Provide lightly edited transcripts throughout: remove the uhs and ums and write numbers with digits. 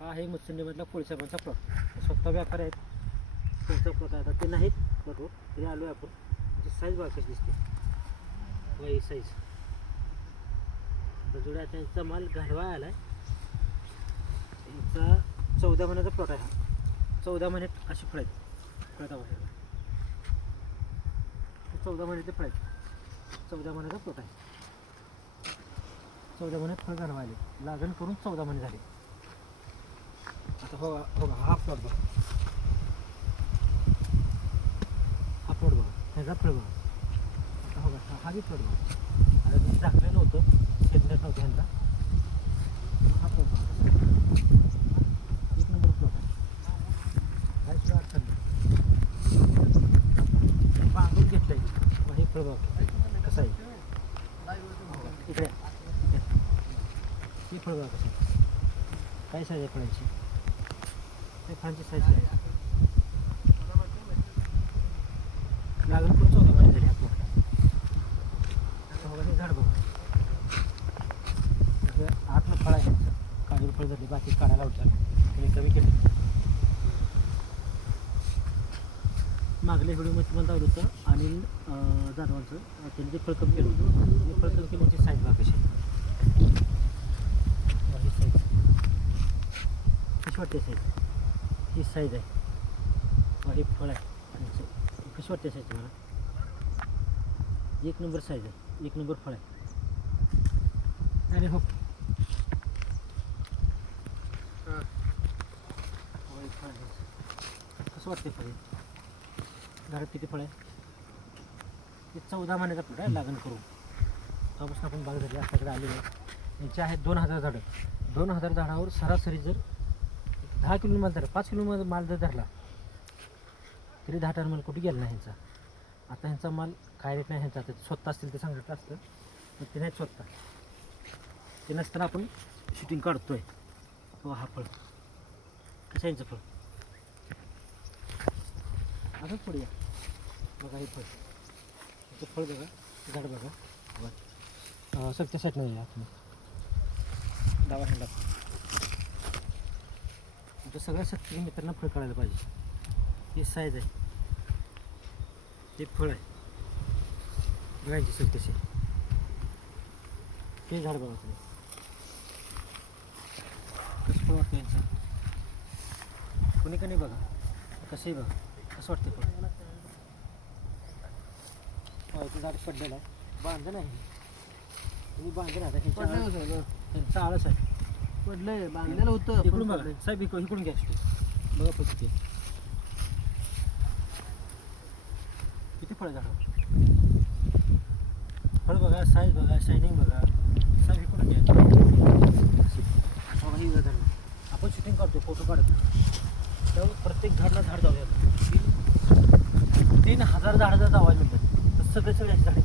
हा आहे मुत्संडीमधला कोळीसाहेबांचा प्लॉट. स्वतः व्यापारी आहेत, त्यांचा प्लॉट आहे. आता ते नाहीत प्लॉटवर, तरी आलो आहे आपण. म्हणजे साईज बघा कशी दिसते, ही साईज. जुड्या त्यांचा माल घालवा आला आहे. यांचा 14 महिन्याचा प्लॉट आहे. हा 14 महिन्यात अशी फळ आहेत. फळत आवश्यक 14 महिन्याचे फळ आहेत. 14 महिन्याचा प्लॉट आहे. 14 महिन्यात फळ घालवा आले, लागण करून 14 महिने झाले. आता हो हो हा प्लॉट बघा, हा प्लॉट बघा, ह्याचा फळ बघा. आता हो हा बी प्लॉट बघा. आता तुम्ही टाकलेलं नव्हतं, शेतनेट नव्हतं ह्यांना. हा प्लॉट बघा, एक नंबर प्लॉट आहे. काय सुद्धा अडचण नाही. बांधून घेतलं आहे. मग हे फळ बघा कसं आहे. इकडे हे फळ बघा कसं आहे. काय साईज आहे फळांची, त्या फळांची साईज आहे. लागण करून 14 महिने झाली आपल्याला. आता बघा हे झाड बघा, आतलं फळ आहे ह्यांचं. काजूर फळ झाली, बाकी काढायला होतं तुम्ही कमी केलं. मागल्या व्हिडिओमध्ये तुम्हाला दाखवलं होतं अनिल जाधवांचं, त्यांनी ते फळ कमी केलं होतं. आणि फळ कमी केलं म्हणजे साईज बघा कशी आहे. ही साईज कशी वाटते साईज, ही साईज आहे. हे फळ आहे आणि कशी वाटते साईज तुम्हाला. एक नंबर साईज आहे, एक नंबर फळ आहे. आणि हो फळ आहे, कसं वाटते फळ. झाडात किती फळ आहे. ते 14 महिन्याचा फळ आहे लागण करून. तेव्हापासून आपण बाग झाली आपल्याकडे आलेली आहे. यांचे आहेत 2000 झाडं. 2000 झाडावर सरासरी जर 10 किलो माल धरला, 5 किलो माल जर धरला तरी 10 टन माल कुठे गेला नाही ह्यांचा. आता ह्यांचा माल काय रेट नाही ह्यांचा. स्वतः असतील ते सांगितलं असतं, पण ते नाहीत स्वतः. ते नसताना आपण शूटिंग काढतोय. तो हा फळ कसं आहे ह्यांचं फळ. असं पुढे या बघा, हे फळ ह्याचं फळ बघा, झाड बघा बघा. सगळ्या साईड नाही आपण डावा हँडला. आता सगळ्या शेतकरी मित्रांना फळ काढायला पाहिजे. ही साईज आहे, हे फळ आहे बघायची सग तशी. हे झाड बघा तुम्ही कसं फळ वाटतं यांचं. कोणी का नाही बघा कसंही बघा कसं वाटतं फळ. इथं झाड पडलेलं आहे, बांधलं नाही तुम्ही, बांधलं आता त्यांचा आळस आहे. पडलंय, बांधलेलं होतं. इकडून बघा साहेब, इकडून घ्या बघा फक्त किती फळ झाड. फळ बघा, साईज बघा, शायनिंग बघा. साहेब इकडून घ्या. ही झाड आपण शूटिंग करतो, फोटो काढतो, तेव्हा प्रत्येक झाडला झाड जाऊया. 3000 झाडाचा जावा म्हणतात, तर सगळे अशी झाडे.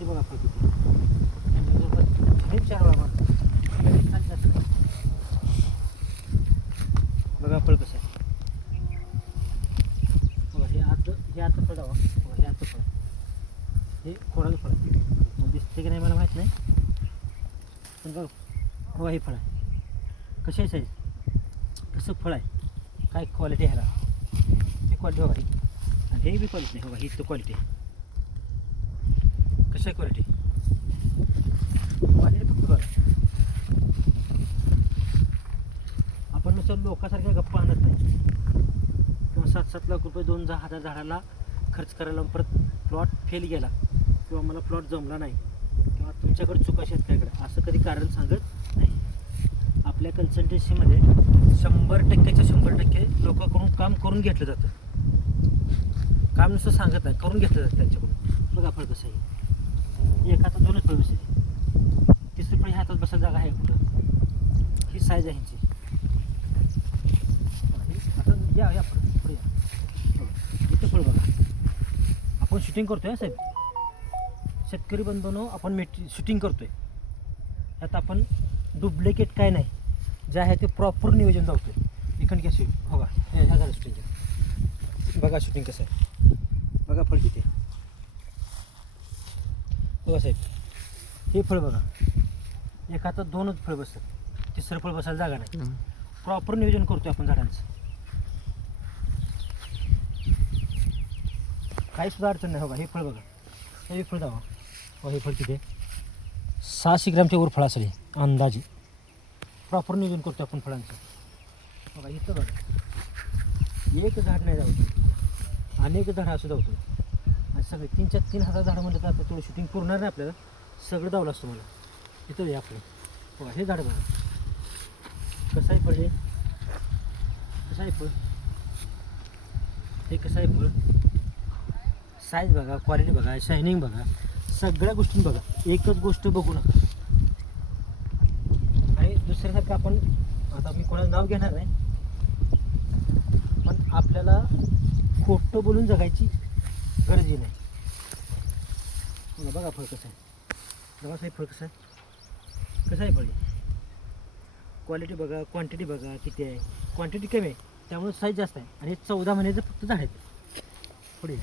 ते बघा फळ किती. चार वेळा बघा फळ कसं आहे. बघा हे आतलं फळ जावा. बघा हे आतलं फळ, हे खोडाचं फळ आहे. मग दिसते की नाही मला माहीत नाही, पण बघा बघा हे फळ आहे. कशी आहे साईज, कसं फळ आहे, काय क्वालिटी आहे ह्याला. हे क्वालिटी बघा, आणि हे बी क्वालिटी नाही. बघा ही तर क्वालिटी आहे. कशी आहे क्वालिटी, क्वालिटी फक्त बघा. आपण नुसतं लोकांसारख्या गप्पा आणत नाही, किंवा 7-7 लाख रुपये 2,000 झाडाला खर्च करायला परत प्लॉट फेल गेला, किंवा मला प्लॉट जमला नाही, किंवा तुमच्याकडे चुका शेतकऱ्याकडे, असं कधी कारण सांगत नाही. आपल्या कन्सल्टन्सीमध्ये 100%च्या 100% लोकांकडून काम करून घेतलं जातं. काम नुसतं सांगत नाही, करून घेतलं जातं त्यांच्याकडून. बघा फळ कसं आहे. एक हातात 2च फळ बसले, तिसरी फळ ह्या हातात बसायला जागा आहे कुठं. ही साईज आहे ह्यांची. आता या पुढे या. इथं फळ बघा. आपण शूटिंग करतोय साहेब, शेतकरी बंधूंनो, आपण शूटिंग करतोय. यात आपण डुप्लिकेट काय नाही, जे आहे ते प्रॉपर नियोजन लावतोय. इकडे घ्या शूट बघा, ह्या झालं शूटिंग. बघा शूटिंग कसं आहे, बघा फळ किती आहे. बघा साहेब, हे फळ बघा, एक हातात 2च फळ बसतात, तिसरं फळ बसायला जागा नाही. प्रॉपर नियोजन करतो आपण झाडांचं. काही सुद्धा अडचण नाही. हो का, हे फळ बघा, हे फळ दावा. हो, हे फळ किती आहे? 600 ग्रॅमच्या वर फळ असेल हे, अंदाजे. प्रॉपर नियोजन करतो आपण फळांचं. बघा इथं बघा, एक झाड नाही धावतो, अनेक झाडं असं धावतो. आणि सगळे 3,000 झाडं म्हणलं तर आता थोडं शूटिंग पुरणार नाही आपल्याला, सगळं धावलं असतं मला. इथं आहे आपलं. बघा हे झाड बघा कसं आहे फळ, हे कसं आहे फळ, हे कसं आहे फळ, साईज बघा, क्वालिटी बघा, शायनिंग बघा, सगळ्या गोष्टी बघा. एकच गोष्ट बघू नका. आणि दुसऱ्यासारखं आपण, आता मी कोणाचं नाव घेणार नाही, पण आपल्याला खोटं बोलून जगायची गरज नाही. बघा फळ कसं आहे, बघा साहेब फळ कसं आहे, कसं आहे फळ, क्वालिटी बघा, क्वांटिटी बघा किती आहे. क्वांटिटी कमी आहे त्यामुळे साईज जास्त आहे. आणि 14 महिन्याचं फक्त झाड आहेत. पुढे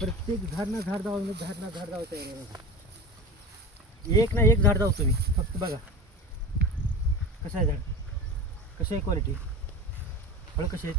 प्रत्येक झाड ना झाड जावं, झाड ना झाड जावं तयार आहे. एक ना एक झाड जाऊ तुम्ही, फक्त बघा कसं आहे झाड, कशी आहे क्वालिटी, फळं कशी आहेत.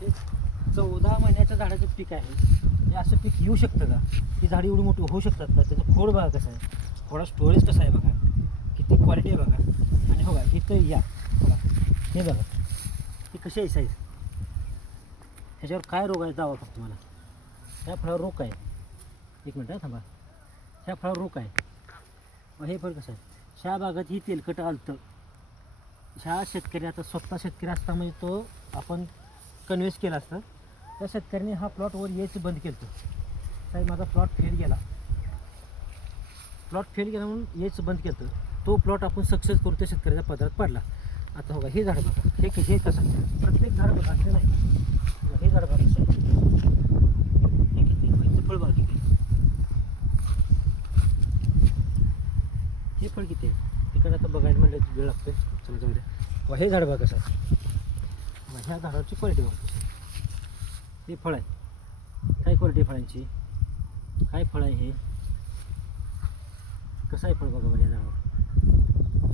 हे 14 महिन्याच्या झाडाचं पीक आहे. हे असं पीक येऊ शकतं का? ही झाडी एवढी मोठी होऊ शकतात का? त्याचं खोड बघा कसं आहे, थोडा स्टोरेज कसं आहे बघा, किती क्वालिटी आहे बघा. आणि हो बघा इथं या बघा, हे बघा ही कशी आहे साईज. ह्याच्यावर काय रोग आहे दावा फक्त मला. ह्या फळावर रोग आहे, एक मिनटं थांबा, ह्या फळावर रोग आहे. मग हे फळ कसं आहे, ह्या भागात ही तेलकट आलतं. ह्या शेतकरी, आता स्वतः शेतकरी असता म्हणजे तो आपण कन्व्हिन्स केला असतं. त्या शेतकऱ्याने हा प्लॉट वर यायचं बंद केलं होतं. साहेब माझा प्लॉट फेल गेला, प्लॉट फेल गेला म्हणून यायचं बंद केलं होतं. तो प्लॉट आपण सक्सेस करून त्या शेतकऱ्याच्या पदरात पडला. आता हो का हे झाड बघा, हे कसं प्रत्येक झाड बघा असं नाही. हे झाड बघा कसं, हे किती फळ बघा किती, हे फळ किती आहे तिकडे आता बघायला म्हणलं वेळ लागतोय. चला जाऊ द्या. हे झाड बघा कसं, ह्या झाडाची क्वालिटी बघा कशी. हे फळ आहे, काय क्वालिटी फळांची, काय फळ आहे हे, कसं आहे फळ बघा बरं. या झाडावर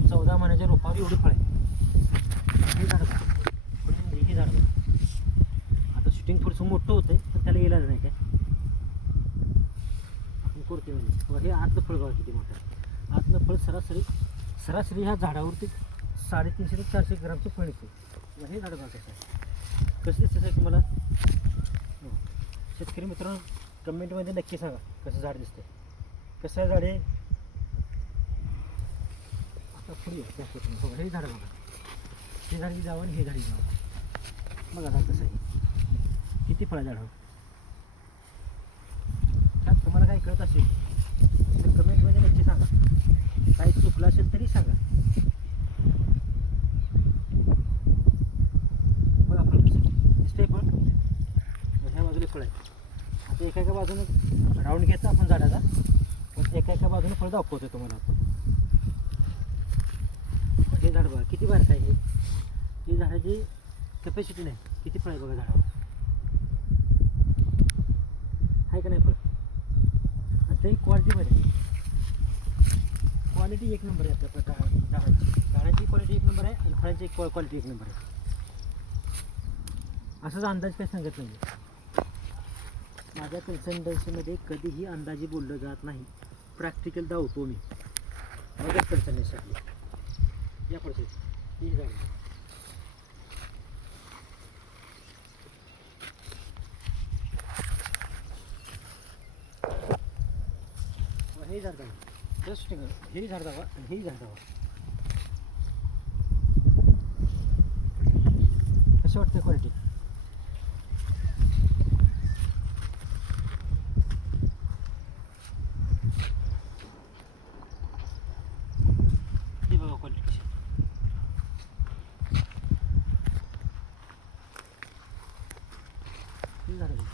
14 महिन्याच्या रोपावर एवढी फळ आहे. हे झाड बघा, हे झाड बघा. आता शूटिंग थोडंसं मोठं होतं आहे पण त्याला इलाज नाही काय, आपण करते म्हणजे. बघा हे आतलं फळ बघा किती मोठं आहे. आतलं फळ सरासरी ह्या झाडावरती 350 ते 400 ग्रामचं फळ येते. हे झाड बघा कसं आहे, कसं दिसतं आहे तुम्हाला. शेतकरी मित्रांनो कमेंटमध्ये नक्की सांगा कसं झाड दिसतंय, कसं आहे झाड आहे. आता पुढे बघा हे झाड बघा, हे झाडी जावं आणि हे झाडी जावं. बघा झाड कसं आहे, किती फळं झाड. त्यात तुम्हाला काही कळत असेल तर कमेंटमध्ये नक्की सांगा, काही चुकलं असेल तरी सांगा. बघा फळ कसं दिसतंय, फळ ह्या बाजूला फळ आहे. आता एका बाजूनं राऊंड घेता आपण झाडाचा, पण एका बाजूनं फळ दाखवतो तुम्हाला आपण. हे झाड बघा किती बारक आहे. ही झाडाची कॅपॅसिटी नाही, किती फळ आहे बघा झाडावर, आहे का नाही फळ. आणि ते क्वालिटीमध्ये क्वालिटी एक नंबर आहे आपल्या झाडांची क्वालिटी एक नंबर आहे आणि फळांची क्वालिटी एक नंबर आहे. असाच अंदाज काही सांगत नाही. माझ्या कन्सल्टन्सीमध्ये कधीही अंदाजे बोललं जात नाही, प्रॅक्टिकल धावतो मी माझ्या कन्सल्टन्सीसाठी. या परिस्थिती ही झाड हे झाड दावा, जस्ट हे झाड दावा आणि हे झाड दावा. कसं वाटतं क्वालिटी. हे बघा क्वालिटी कशी, हे झाड बघा.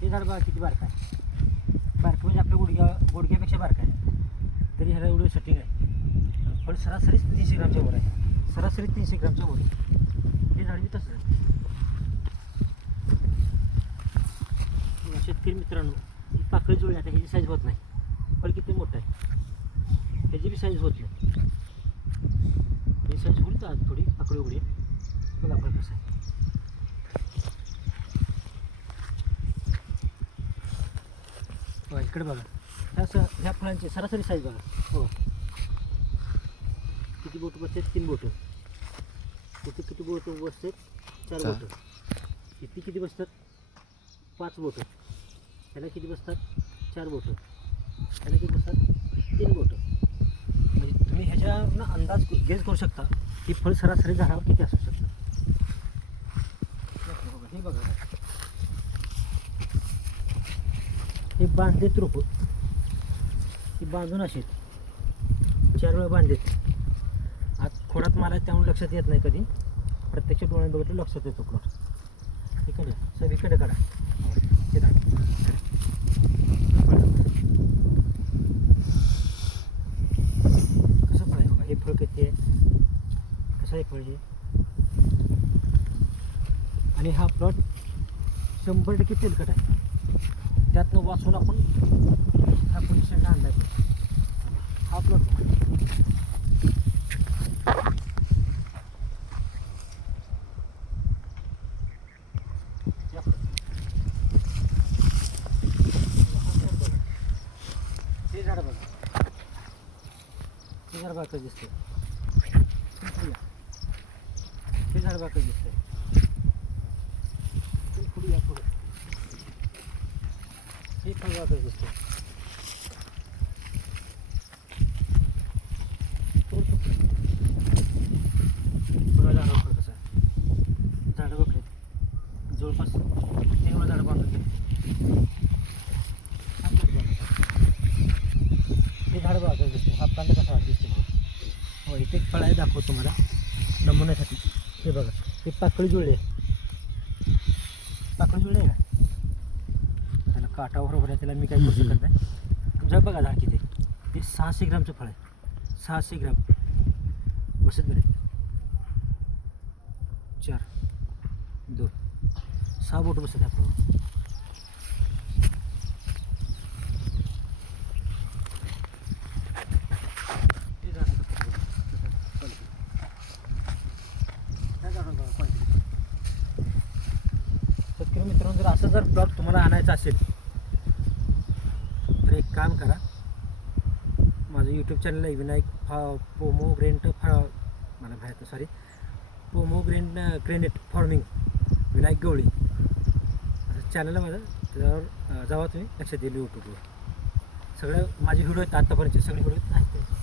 हे झाड बघा किती बारक आहे, बारक म्हणजे आपल्या गुडघ्यापेक्षा बारक आहे, तरी ह्याला एवढं सेटिंग आहे. फळ सरासरी 300 ग्रामच्या वर आहे, सरासरी 300 ग्रामच्या वर. हे झाड बी तसंच आहे. मित्रांनो ही पाकळी जुळली आता ह्याची साईज होत नाही. फळ किती मोठं आहे, ह्याची बी साईज होत नाही. ही साईज होईल तर आज थोडी पाकळी उघडी बघा फळ कसं आहे. बघा इकडे बघा ह्या फळांची सरासरी साईज बघा. हो किती बोटं बसते, 3 बोटं. इथे किती बोटं बसते, 4 बोटं. इथे किती बसतात, 5 बोटं. ह्याला किती बसतात, 4 बोटं. ह्याला किती बसतात, 3 बोटं. म्हणजे तुम्ही ह्याच्यावरनं अंदाज गेस करू शकता की फळ सरासरी झाडावर किती असू शकतं. हे बघा हे बांधलेत रोपं, ही बांधून अशी 4 वेळा बांधलेत. आज खोडात मला त्यामुळे लक्षात येत नाही कधी, प्रत्यक्ष डोळ्यात बघितलं लक्षात येतो प्लॉट. इकडे सगळीकडे काढा हे काढा. कसं फळ आहे बघा, हे फळ किती आहे, कसं आहे फळ हे. आणि हा प्लॉट 100% तेलकट आहे. त्यातनं वाचून आपण हा पोझिशनला अंदाज घेऊ. हा प्लॉट हे झाड बघा, हे झाड बाकच दिसतंय. हे झाड बाकच दिसतंय. पुढे या पुढे हे फळ बाकच दिसतंय. बघा झाडावर फळ कसं आहे. झाडं बघले जवळपास 3 वेळा झाडं बांधून घेतली. हे झाड बघा दिसते. हा प्रांत कसा दिसते बघा. हो इथे एक फळ आहे, दाखवतो तुम्हाला नमुन्यासाठी. हे बघा हे पाकळी जुळले, पाकळी जुळले का, त्याला काटावर वगैरे त्याला मी काही करू शकत नाही. तुमच्या बघा झाड किती, हे 600 ग्रामचं फळ आहे. 600 ग्राम बसत बरे. 4 2 6 बोट बसत ह्या फळावर. शेतकरी मित्रांनो, जर असं जर प्लॉट तुम्हाला आणायचा असेल तर एक काम करा, माझं यूट्यूब चॅनल आहे विनायक पोमोग्रेनेट मला माहीत सॉरी पोमोग्रेनेट फार्मिंग विनायक गवळी असं चॅनल आहे माझं. त्याच्यावर जावा तुम्ही, लक्षात येईल यूट्यूबवर. सगळं माझे व्हिडिओ आहेत आत्तापर्यंतचे सगळे व्हिडिओ आहेत.